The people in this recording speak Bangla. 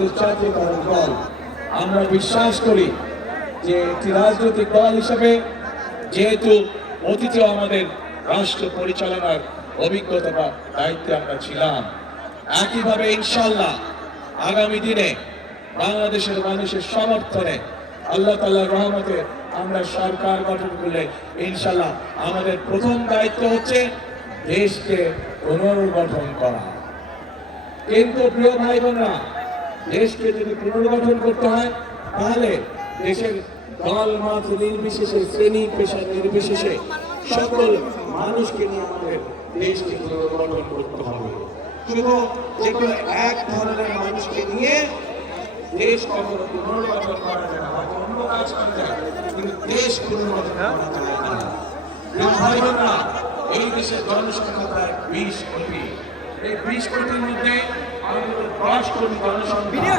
বাংলাদেশ জাতীয়তাবাদী দল আমরা বিশ্বাস করি যে একটি রাজনৈতিক দল হিসেবে যেহেতু অতীতেও আমাদের রাষ্ট্র পরিচালনার অভিজ্ঞতা বা দায়িত্বে আমরা ছিলাম, একইভাবে ইনশাআল্লাহ আগামী দিনে বাংলাদেশের মানুষের সমর্থনে আল্লাহ তাআলার রহমতে আমরা সরকার গঠন করলে ইনশাআল্লাহ আমাদের প্রথম দায়িত্ব হচ্ছে দেশকে পুনর্গঠন করা। কিন্তু প্রিয় ভাই বোনরা, দেশকে যদি পুনর্গঠন করতে হয় তাহলে দেশের দল মত নির্বিশেষে, শ্রেণী পেশা নির্বিশেষে সকল মানুষকে নিয়ে আমাদের দেশকে পুনর্গঠন করতে হবে। শুধু যে কোনো এক ধরনের মানুষকে নিয়ে দেশ কখনো পুনর্গঠন করা যায় না, অন্য কাজ করা যায়, কিন্তু দেশ পুনর্গঠন করা যায় না। ভাই বোনরা, এই দেশের জনসংখ্যা প্রায় 20 কোটি। এই 20 কোটির মধ্যে আমাদের 10 কোটি জনসংখ্যা